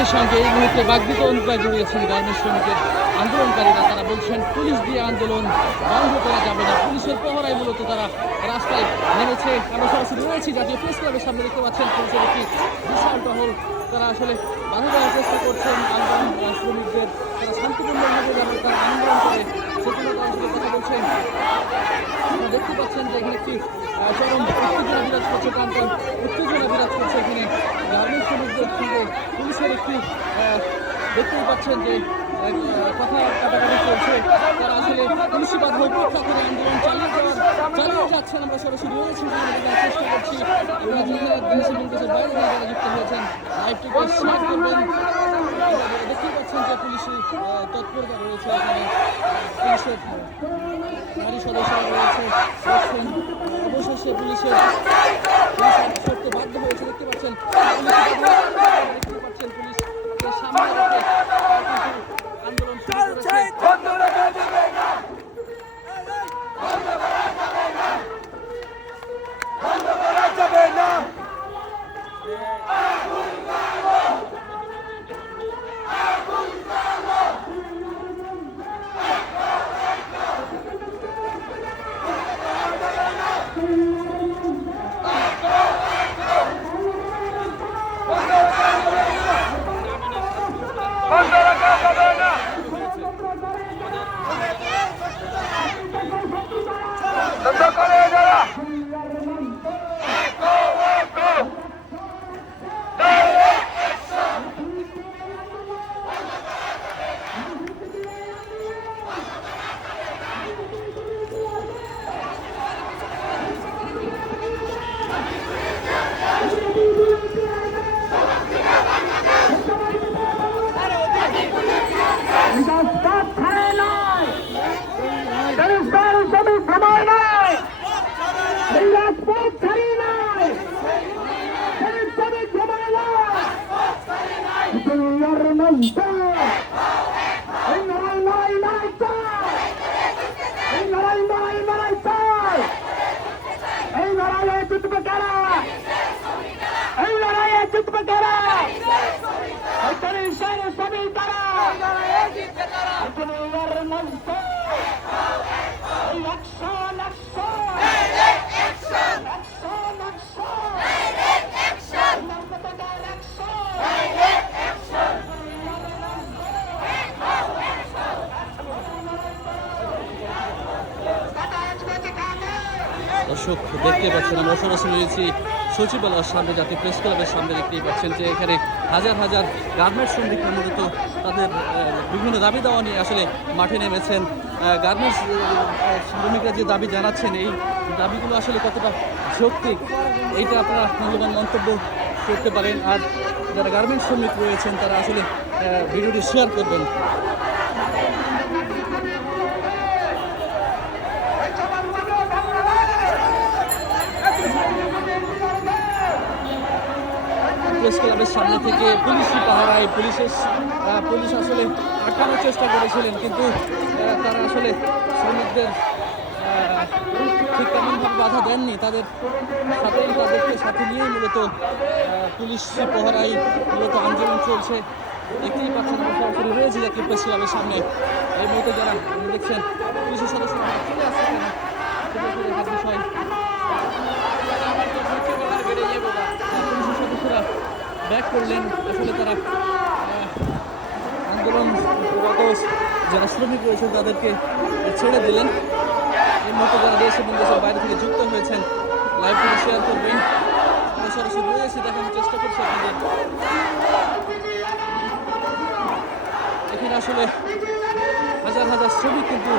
পুলিশের সঙ্গে এই মুহূর্তে বাগবিতণ্ডায় জড়িয়েছেন গার্মেন্টস শ্রমিকের আন্দোলনকারীরা। তারা বলছেন, পুলিশ দিয়ে আন্দোলন বন্ধ করা যাবে না। পুলিশের প্রহরায় মূলত তারা রাস্তায় নেমেছে। আমরা সরাসরি রয়েছি জাতীয় প্রেস ক্লাবের সামনে, দেখতে পাচ্ছেন পুলিশের একটি বিশাল টহল। তারা আসলে বাধা দেওয়ার চেষ্টা করছেন আন্দোলন শ্রমিকদের। তারা শান্তিপূর্ণভাবে যেন তারা আন্দোলন করে সেখানে তারা কথা বলছেন। দেখতে পাচ্ছেন যে এখানে একটি চরম বিরাজ করছে প্রান্তন উত্তেজনা বিরাজ করছে এখানে গার্মেন্টস শ্রমিকদের সঙ্গে পুলিশের একটি দেখতেই পাচ্ছেন যে কথা কাটাকাটি চলছে। তারা আসলে পুলিশি বাধা করে আন্দোলন চালিয়ে যাওয়ার, চালিয়ে যাচ্ছেন। আমরা সরাসরি রয়েছি চেষ্টা করছি। আপনারা যারা দেশের বাইরে থেকে যারা যুক্ত হয়েছেন লাইভটিকে শেয়ার করবেন। দেখতেই পাচ্ছেন যে পুলিশি তৎপরতা রয়েছে এখানে। পুলিশের নারী সদস্যরা রয়েছে দেখছেন অবশেষে পুলিশের করতে বাধ্য হয়েছে। দেখতে পাচ্ছেন Under দুনিয়ার মধ্যে এই লড়াই লড়াই লড়াই চাই এই লড়াই লড়াই লড়াই চাই দর্শক, দেখতে পাচ্ছেন আমরা সরাসরি রয়েছি সচিবালয়ের সামনে, জাতীয় প্রেস ক্লাবের সামনে, দেখতেই পাচ্ছেন যে এখানে হাজার হাজার গার্মেন্টস শ্রমিকরা মূলত তাদের বিভিন্ন দাবি দেওয়া নিয়ে আসলে মাঠে নেমেছেন। গার্মেন্টস শ্রমিকরা যে দাবি জানাচ্ছেন, এই দাবিগুলো আসলে কতটা যৌক্তিক, এইটা আপনারা মূল্যবান মন্তব্য করতে পারেন। আর যারা গার্মেন্টস শ্রমিক রয়েছেন, তারা আসলে ভিডিওটি শেয়ার করবেন। প্রেস ক্লাবের সামনে থেকে পুলিশি পাহারায় পুলিশের পুলিশ আসলে আটকানোর চেষ্টা করেছিলেন, কিন্তু তারা আসলে শ্রমিকদের ঠিক তেমনভাবে বাধা দেননি। তাদের সাথে তাদেরকে সাথে নিয়েই মূলত পুলিশি পহরায় মূলত আন্দোলন চলছে। দেখতেই পাচ্ছেন সরাসরি রয়েছি জাতীয় প্রেস ক্লাবের সামনে। এই মুহূর্তে যারা দেখছেন পুলিশের করলেন। আসলে তারা আন্দোলন যারা শ্রমিক রয়েছেন তাদেরকে ছেড়ে দিলেন। এই মুহূর্তে যারা দেশ এবং দেশের বাইরে থেকে যুক্ত হয়েছেন, লাইভ থেকে শেয়ার করবেন সরাসরি রয়েছে দেখানোর চেষ্টা করছি আপনাদের। এখানে আসলে হাজার হাজার শ্রমিক কিন্তু